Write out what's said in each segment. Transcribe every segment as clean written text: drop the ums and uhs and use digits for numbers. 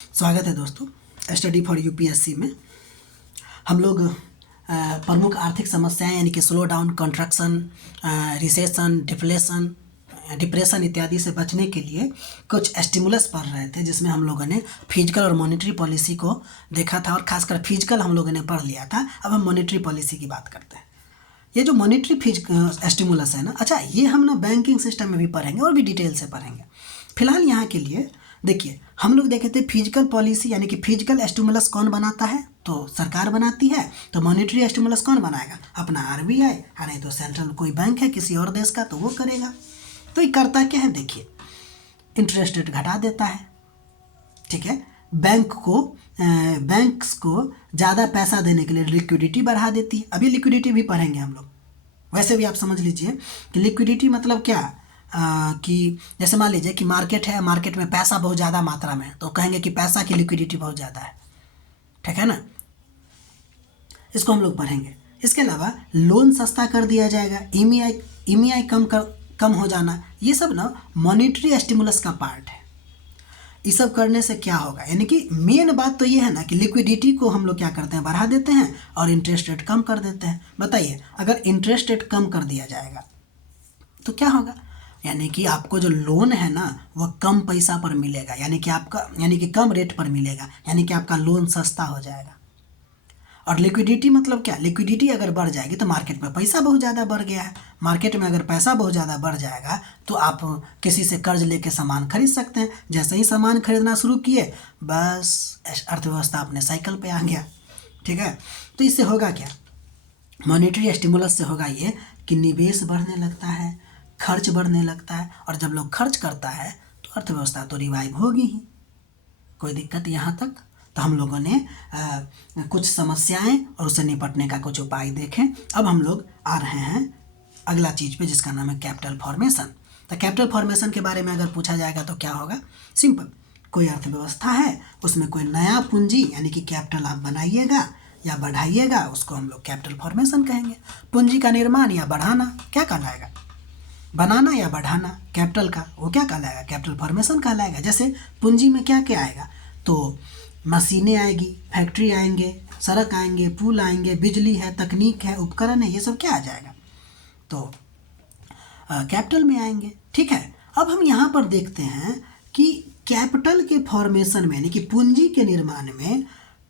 स्वागत है दोस्तों स्टडी फॉर यूपीएससी में। हम लोग प्रमुख आर्थिक समस्याएं यानी कि slow down, construction, recession, depression इत्यादि से बचने के लिए कुछ स्टिमुलस पढ़ रहे थे, जिसमें हम लोगों ने फिजिकल और मॉनेटरी पॉलिसी को देखा था और खासकर फिजिकल हम लोगों ने पढ़ लिया था। अब हम मॉनेटरी पॉलिसी की बात करते हैं। ये जो मॉनेटरी स्टिमुलस है ना, अच्छा ये हम ना बैंकिंग सिस्टम में भी पढ़ेंगे और भी डिटेल से पढ़ेंगे। फिलहाल यहाँ के लिए देखिए, हम लोग देखे थे फिजिकल पॉलिसी यानी कि फिजिकल स्टिमुलस कौन बनाता है, तो सरकार बनाती है। तो मॉनेटरी स्टिमुलस कौन बनाएगा, अपना आरबीआई, नहीं तो सेंट्रल कोई बैंक है किसी और देश का तो वो करेगा। तो ये करता क्या है, देखिए इंटरेस्ट रेट घटा देता है, ठीक है। बैंक्स को ज़्यादा पैसा देने के लिए लिक्विडिटी बढ़ा देती है। अभी लिक्विडिटी भी पढ़ेंगे हम लोग। वैसे भी आप समझ लीजिए कि लिक्विडिटी मतलब क्या, कि जैसे मान लीजिए कि मार्केट है, मार्केट में पैसा बहुत ज़्यादा मात्रा में है तो कहेंगे कि पैसा की लिक्विडिटी बहुत ज़्यादा है, ठीक है ना। इसको हम लोग पढ़ेंगे। इसके अलावा लोन सस्ता कर दिया जाएगा, ईएमआई कम हो जाना, ये सब ना मॉनेटरी स्टिमुलस का पार्ट है। ये सब करने से क्या होगा, यानी कि मेन बात तो ये है ना कि लिक्विडिटी को हम लोग क्या करते हैं, बढ़ा देते हैं और इंटरेस्ट रेट कम कर देते हैं। बताइए, अगर इंटरेस्ट रेट कम कर दिया जाएगा तो क्या होगा, यानी कि आपको जो लोन है ना वह कम पैसा पर मिलेगा, यानी कि कम रेट पर मिलेगा, यानी कि आपका लोन सस्ता हो जाएगा। और लिक्विडिटी मतलब क्या, लिक्विडिटी अगर बढ़ जाएगी तो मार्केट में पैसा बहुत ज़्यादा बढ़ गया है। मार्केट में अगर पैसा बहुत ज़्यादा बढ़ जाएगा तो आप किसी से कर्ज लेके सामान खरीद सकते हैं। जैसे ही सामान खरीदना शुरू किए, बस अर्थव्यवस्था अपने साइकिल पे आ गया, ठीक है। तो इससे होगा क्या, मॉनेटरी स्टिमुलस से होगा ये कि निवेश बढ़ने लगता है, खर्च बढ़ने लगता है, और जब लोग खर्च करता है तो अर्थव्यवस्था तो रिवाइव होगी ही। कोई दिक्कत यहाँ तक। तो हम लोगों ने कुछ समस्याएं और उससे निपटने का कुछ उपाय देखें। अब हम लोग आ रहे हैं अगला चीज़ पे, जिसका नाम है कैपिटल फॉर्मेशन। तो कैपिटल फॉर्मेशन के बारे में अगर पूछा जाएगा तो क्या होगा, सिंपल, कोई अर्थव्यवस्था है, उसमें कोई नया पूंजी यानी कि कैपिटल आप बनाइएगा या बढ़ाइएगा, उसको हम लोग कैपिटल फॉर्मेशन कहेंगे। पूंजी का निर्माण या बढ़ाना क्या कहलाएगा, बनाना या बढ़ाना कैपिटल का, वो क्या कहलाएगा, कैपिटल फॉर्मेशन कहलाएगा। जैसे पूंजी में क्या क्या आएगा, तो मशीनें आएगी, फैक्ट्री आएंगे, सड़क आएंगे, पुल आएंगे, बिजली है, तकनीक है, उपकरण है, ये सब क्या आ जाएगा, तो कैपिटल में आएंगे, ठीक है। अब हम यहाँ पर देखते हैं कि कैपिटल के फॉर्मेशन में यानी कि पूंजी के निर्माण में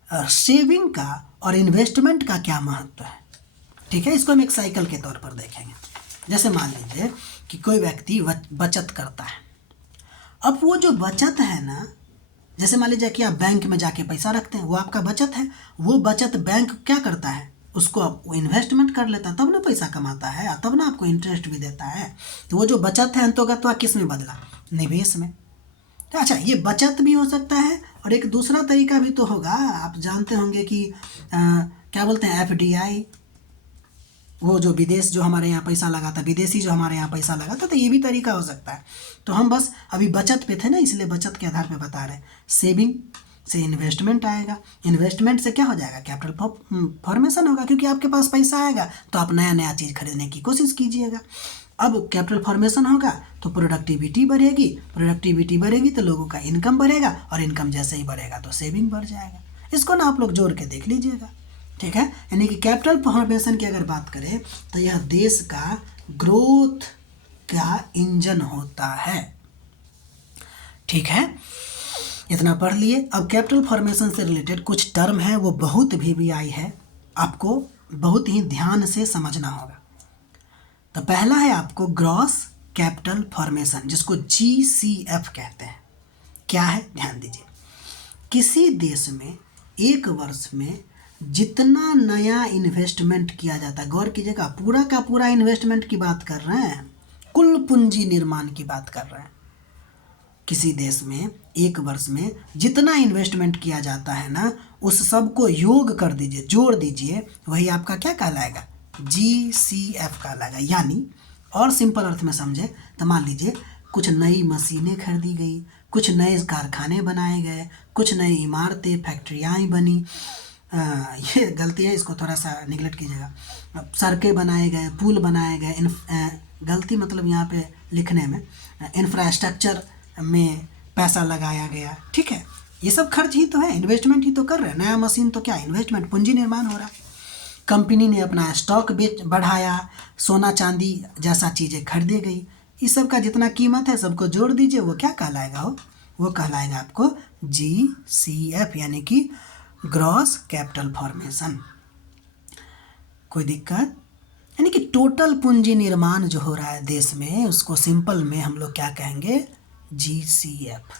सेविंग का और इन्वेस्टमेंट का क्या महत्व है, ठीक है। इसको हम एक साइकिल के तौर पर देखेंगे। जैसे मान लीजिए कि कोई व्यक्ति बचत करता है। अब वो जो बचत है ना, जैसे मान लीजिए कि आप बैंक में जाके पैसा रखते हैं, वो आपका बचत है। वो बचत बैंक क्या करता है, उसको आप इन्वेस्टमेंट कर लेता है, तब ना पैसा कमाता है, तब ना आपको इंटरेस्ट भी देता है। तो वो जो बचत है अंतोगत्वा किस में बदला, निवेश में। तो अच्छा, ये बचत भी हो सकता है और एक दूसरा तरीका भी तो होगा, आप जानते होंगे कि क्या बोलते हैं, एफडीआई, वो जो विदेश जो हमारे यहाँ पैसा लगाता, विदेशी जो हमारे यहाँ पैसा लगाता, तो ये भी तरीका हो सकता है। तो हम बस अभी बचत पे थे ना, इसलिए बचत के आधार पे बता रहे हैं। सेविंग से इन्वेस्टमेंट आएगा, इन्वेस्टमेंट से क्या हो जाएगा, कैपिटल फॉर्मेशन होगा, क्योंकि आपके पास पैसा आएगा तो आप नया नया चीज़ खरीदने की कोशिश कीजिएगा। अब कैपिटल फॉर्मेशन होगा तो प्रोडक्टिविटी बढ़ेगी तो लोगों का इनकम बढ़ेगा, और इनकम जैसे ही बढ़ेगा तो सेविंग बढ़ जाएगा। इसको ना आप लोग जोड़ के देख लीजिएगा, ठीक है। यानी कि कैपिटल फॉर्मेशन की अगर बात करें तो यह देश का ग्रोथ का इंजन होता है, ठीक है। इतना पढ़ लिए। अब कैपिटल फॉर्मेशन से रिलेटेड कुछ टर्म है, वो बहुत भी आई है, आपको बहुत ही ध्यान से समझना होगा। तो पहला है आपको ग्रॉस कैपिटल फॉर्मेशन, जिसको जीसीएफ कहते हैं। क्या है, ध्यान दीजिए। किसी देश में एक वर्ष में जितना नया इन्वेस्टमेंट किया जाता है, गौर कीजिएगा, पूरा का पूरा इन्वेस्टमेंट की बात कर रहे हैं, कुल पूंजी निर्माण की बात कर रहे हैं। किसी देश में एक वर्ष में जितना इन्वेस्टमेंट किया जाता है ना, उस सब को योग कर दीजिए, जोड़ दीजिए, वही आपका क्या कहलाएगा, जीसीएफ कहलाएगा। यानी और सिंपल अर्थ में समझे तो मान लीजिए कुछ नई मशीनें खरीदी गई, कुछ नए कारखाने बनाए गए, कुछ नई इमारतें, फैक्ट्रियाँ बनी, ये गलती है, इसको थोड़ा सा निगलेक्ट कीजिएगा। सड़कें बनाए गए, पुल बनाए गए, गलती मतलब यहाँ पे लिखने में, इंफ्रास्ट्रक्चर में पैसा लगाया गया, ठीक है। ये सब खर्च ही तो है, इन्वेस्टमेंट ही तो कर रहे हैं। नया मशीन तो क्या इन्वेस्टमेंट, पूंजी निर्माण हो रहा है। कंपनी ने अपना स्टॉक बढ़ाया, सोना चांदी जैसा चीज़ें खरीदी गई, इस सब का जितना कीमत है सबको जोड़ दीजिए, वो क्या कहलाएगा वो कहलाएगा आपको GCF, यानी कि ग्रॉस कैपिटल फॉर्मेशन। कोई दिक्कत? यानी कि टोटल पूंजी निर्माण जो हो रहा है देश में, उसको सिंपल में हम लोग क्या कहेंगे, GCF।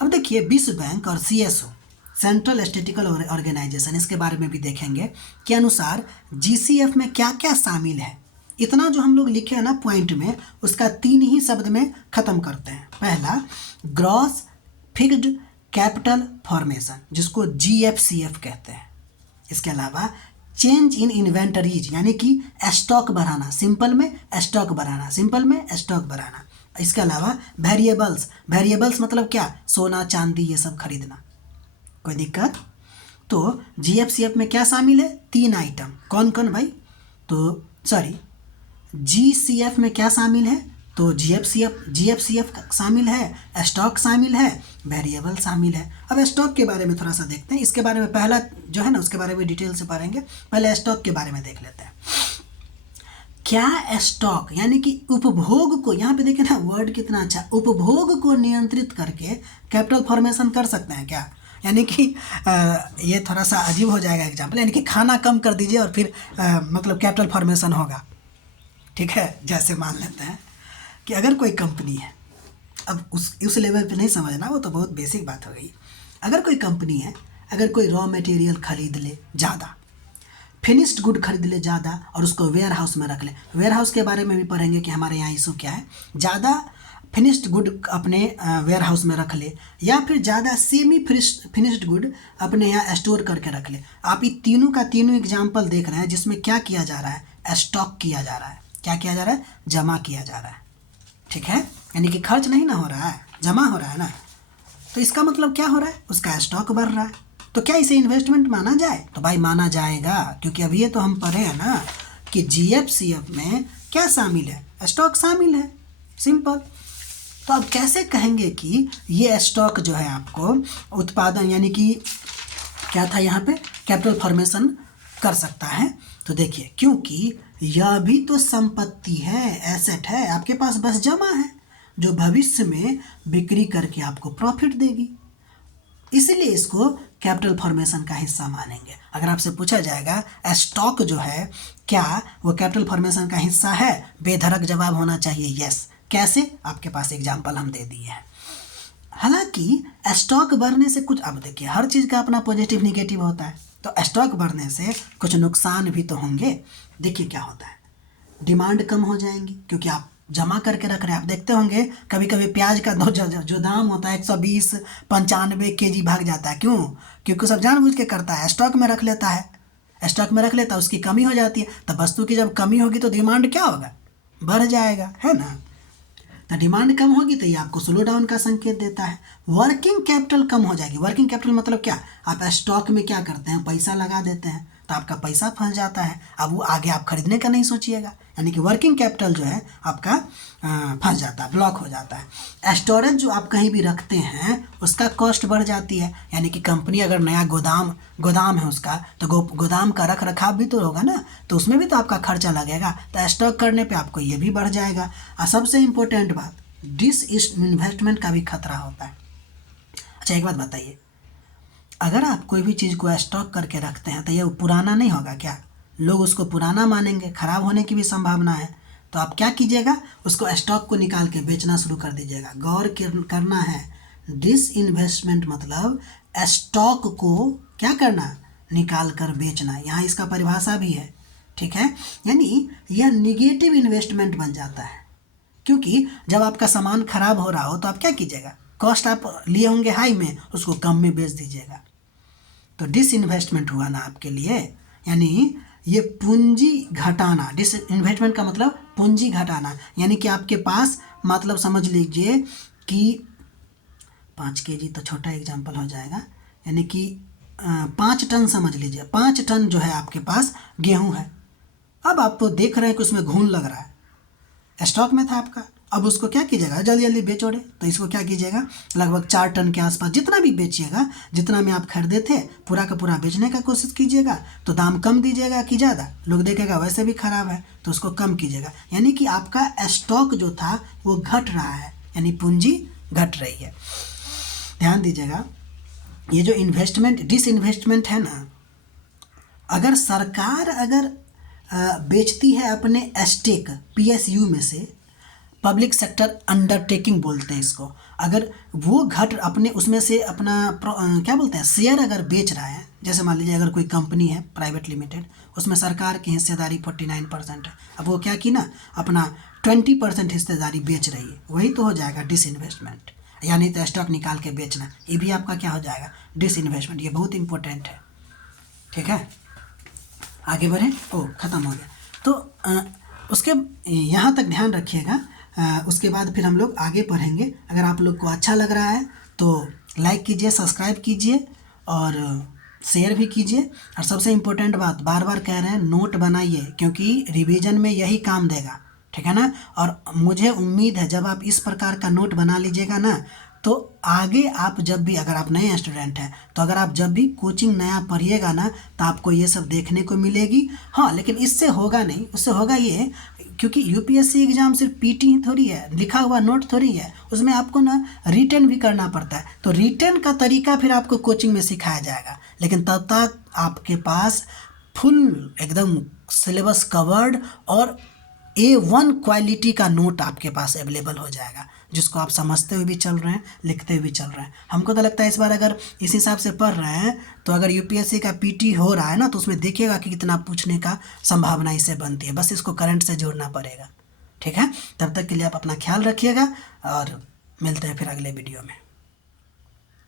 अब देखिए विश्व बैंक और CSO, सेंट्रल स्टैटिस्टिकल ऑर्गेनाइजेशन, इसके बारे में भी देखेंगे के अनुसार GCF में क्या क्या शामिल है। इतना जो हम लोग लिखे हैं ना पॉइंट में, उसका 3 ही शब्द में ख़त्म करते हैं। पहला ग्रॉस फिक्स्ड कैपिटल फॉर्मेशन, जिसको GFCF कहते हैं। इसके अलावा चेंज इन इन्वेंटरीज, यानी कि स्टॉक बढ़ाना, सिंपल में स्टॉक बढ़ाना, सिंपल में स्टॉक बढ़ाना। इसके अलावा वेरिएबल्स मतलब क्या, सोना चांदी ये सब खरीदना। कोई दिक्कत? तो GFCF में क्या शामिल है, 3 आइटम। कौन कौन भाई? तो सॉरी, GCF में क्या शामिल है, तो GFCF शामिल है, स्टॉक शामिल है, वेरिएबल शामिल है। अब स्टॉक के बारे में थोड़ा सा देखते हैं, इसके बारे में पहला जो है ना उसके बारे में डिटेल से पढ़ेंगे। पहले स्टॉक के बारे में देख लेते हैं। क्या स्टॉक यानी कि उपभोग को, यहाँ पे देखें ना वर्ड कितना अच्छा, उपभोग को नियंत्रित करके कैपिटल फॉर्मेशन कर सकते हैं क्या? यानी कि ये थोड़ा सा अजीब हो जाएगा एग्जाम्पल, यानी कि खाना कम कर दीजिए और फिर मतलब कैपिटल फॉर्मेशन होगा। ठीक है, जैसे मान लेते हैं कि अगर कोई कंपनी है, अब उस लेवल पे नहीं समझना, वो तो बहुत बेसिक बात हो गई। अगर कोई कंपनी है, अगर कोई रॉ मटेरियल खरीद ले ज़्यादा, फिनिश्ड गुड खरीद ले ज़्यादा और उसको वेयर हाउस में रख ले। वेयर हाउस के बारे में भी पढ़ेंगे कि हमारे यहाँ इशू क्या है। ज़्यादा फिनिश्ड गुड अपने वेयर हाउस में रख ले, या फिर ज़्यादा सेमी फिनिश्ड गुड अपने यहाँ स्टोर करके रख ले। आप ये तीनों का तीनों एग्जाम्पल देख रहे हैं, जिसमें क्या किया जा रहा है, स्टॉक किया जा रहा है। क्या किया जा रहा है? जमा किया जा रहा है। ठीक है, यानी कि खर्च नहीं ना हो रहा है, जमा हो रहा है ना। तो इसका मतलब क्या हो रहा है, उसका स्टॉक बढ़ रहा है। तो क्या इसे इन्वेस्टमेंट माना जाए? तो भाई माना जाएगा, क्योंकि अभी ये तो हम पढ़े हैं ना कि GFCF में क्या शामिल है, स्टॉक शामिल है, सिंपल। तो अब कैसे कहेंगे कि ये स्टॉक जो है आपको उत्पादन, यानी कि क्या था यहाँ पे, कैपिटल फॉर्मेशन कर सकता है? तो देखिए, क्योंकि यह भी तो संपत्ति है, एसेट है, आपके पास बस जमा है, जो भविष्य में बिक्री करके आपको प्रॉफिट देगी, इसीलिए इसको कैपिटल फॉर्मेशन का हिस्सा मानेंगे। अगर आपसे पूछा जाएगा स्टॉक जो है क्या वो कैपिटल फॉर्मेशन का हिस्सा है, बेधड़क जवाब होना चाहिए यस। कैसे? आपके पास एग्जाम्पल हम दे दिए हैं। हालांकि स्टॉक बढ़ने से कुछ, अब देखिए हर चीज़ का अपना पॉजिटिव निगेटिव होता है, तो स्टॉक बढ़ने से कुछ नुकसान भी तो होंगे। देखिए क्या होता है, डिमांड कम हो जाएंगी, क्योंकि आप जमा करके रख रहे हैं। आप देखते होंगे कभी कभी प्याज का जो दाम होता है 120 95 kg भाग जाता है। क्यों? क्योंकि सब जानबूझ के करता है, स्टॉक में रख लेता है, स्टॉक में रख लेता है, उसकी कमी हो जाती है। तो वस्तु की जब कमी होगी तो डिमांड क्या होगा, बढ़ जाएगा, है ना। तो डिमांड कम होगी तो ये आपको स्लो डाउन का संकेत देता है। वर्किंग कैपिटल कम हो जाएगी। वर्किंग कैपिटल मतलब क्या, आप स्टॉक में क्या करते हैं, पैसा लगा देते हैं, तो आपका पैसा फंस जाता है। अब वो आगे आप खरीदने का नहीं सोचिएगा, यानी कि वर्किंग कैपिटल जो है आपका फंस जाता है, ब्लॉक हो जाता है। स्टोरेज जो आप कहीं भी रखते हैं उसका कॉस्ट बढ़ जाती है, यानी कि कंपनी अगर नया गोदाम है उसका, तो गोदाम का रख रखाव भी तो होगा ना, तो उसमें भी तो आपका खर्चा लगेगा। तो स्टॉक करने पे आपको ये भी बढ़ जाएगा। और सबसे इम्पोर्टेंट बात, डिसइन्वेस्टमेंट का भी खतरा होता है। अच्छा एक बात बताइए, अगर आप कोई भी चीज़ को स्टॉक करके रखते हैं तो ये पुराना नहीं होगा क्या? लोग उसको पुराना मानेंगे, ख़राब होने की भी संभावना है। तो आप क्या कीजिएगा, उसको स्टॉक को निकाल के बेचना शुरू कर दीजिएगा। गौर करना है, डिसइन्वेस्टमेंट मतलब स्टॉक को क्या करना, निकाल कर बेचना। यहाँ इसका परिभाषा भी है, ठीक है। यानी यह निगेटिव इन्वेस्टमेंट बन जाता है, क्योंकि जब आपका सामान खराब हो रहा हो तो आप क्या कीजिएगा, कॉस्ट आप लिए होंगे हाई में, उसको कम में बेच दीजिएगा। तो डिसइन्वेस्टमेंट हुआ ना आपके लिए, यानी ये पूंजी घटाना। डिसइन्वेस्टमेंट का मतलब पूंजी घटाना, यानी कि आपके पास मतलब समझ लीजिए कि 5 kg तो छोटा एग्जाम्पल हो जाएगा, यानी कि 5 टन समझ लीजिए, 5 टन जो है आपके पास गेहूं है। अब आप तो देख रहे हैं कि उसमें घून लग रहा है, स्टॉक में था आपका, अब उसको क्या कीजिएगा, जल्दी जल्दी बेचोड़े। तो इसको क्या कीजिएगा, लगभग 4 टन के आसपास जितना भी बेचिएगा, जितना में आप खरीदे थे पूरा का पूरा बेचने का कोशिश कीजिएगा। तो दाम कम दीजिएगा कि ज़्यादा, लोग देखेगा वैसे भी ख़राब है तो उसको कम कीजिएगा। यानी कि आपका स्टॉक जो था वो घट रहा है, यानी पूंजी घट रही है। ध्यान दीजिएगा, ये जो इन्वेस्टमेंट डिसइन्वेस्टमेंट है ना, अगर सरकार अगर बेचती है अपने स्टेक PSU में से, पब्लिक सेक्टर अंडरटेकिंग बोलते हैं इसको, अगर वो घट अपने उसमें से अपना क्या बोलते हैं शेयर अगर बेच रहा है, जैसे मान लीजिए अगर कोई कंपनी है प्राइवेट लिमिटेड, उसमें सरकार की हिस्सेदारी 49% है, अब वो क्या की ना अपना 20% हिस्सेदारी बेच रही है, वही तो हो जाएगा डिसइन्वेस्टमेंट। यानी तो स्टॉक निकाल के बेचना, ये भी आपका क्या हो जाएगा, डिसइन्वेस्टमेंट। ये बहुत इंपॉर्टेंट है, ठीक है। आगे बढ़ें, ख़त्म हो गया। तो उसके यहाँ तक ध्यान रखिएगा। उसके बाद फिर हम लोग आगे पढ़ेंगे। अगर आप लोग को अच्छा लग रहा है तो लाइक कीजिए, सब्सक्राइब कीजिए और शेयर भी कीजिए। और सबसे इम्पोर्टेंट बात, बार बार कह रहे हैं, नोट बनाइए, क्योंकि रिवीजन में यही काम देगा, ठीक है ना। और मुझे उम्मीद है जब आप इस प्रकार का नोट बना लीजिएगा ना, तो आगे आप जब भी, अगर आप नए स्टूडेंट हैं तो अगर आप जब भी कोचिंग नया पढ़िएगा ना, तो आपको ये सब देखने को मिलेगी। हाँ, लेकिन इससे होगा नहीं, उससे होगा ये, क्योंकि UPSC एग्ज़ाम सिर्फ PT ही थोड़ी है, लिखा हुआ नोट थोड़ी है, उसमें आपको ना रिटन भी करना पड़ता है। तो रिटन का तरीका फिर आपको कोचिंग में सिखाया जाएगा, लेकिन तब तक आपके पास फुल एकदम सिलेबस कवर्ड और A1 क्वालिटी का नोट आपके पास अवेलेबल हो जाएगा, जिसको आप समझते हुए भी चल रहे हैं, लिखते हुए भी चल रहे हैं। हमको तो लगता है इस बार अगर इस हिसाब से पढ़ रहे हैं तो अगर UPSC का PT हो रहा है ना, तो उसमें देखिएगा कि कितना पूछने का संभावना इससे बनती है। बस इसको करंट से जोड़ना पड़ेगा, ठीक है। तब तक के लिए आप अपना ख्याल रखिएगा और मिलते हैं फिर अगले वीडियो में।